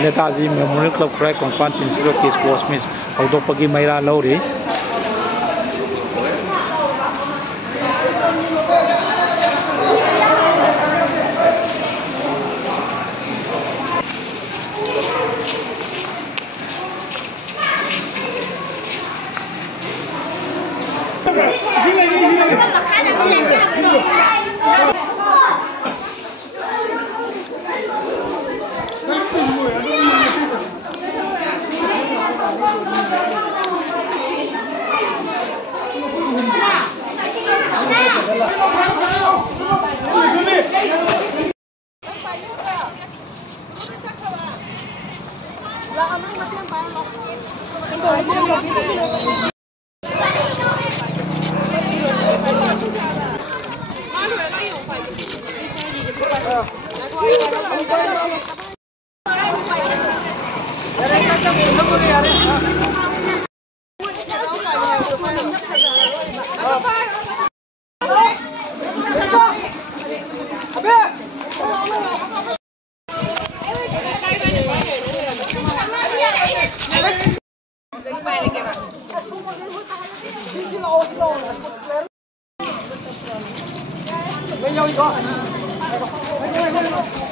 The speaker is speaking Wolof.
Netaji Memorial Club Crack Kongpan Tinsura Case Sportsmith Haldokpagi Maira Lori Hãy subscribe cho kênh Ghiền Mì Gõ để không bỏ lỡ những video hấp dẫn.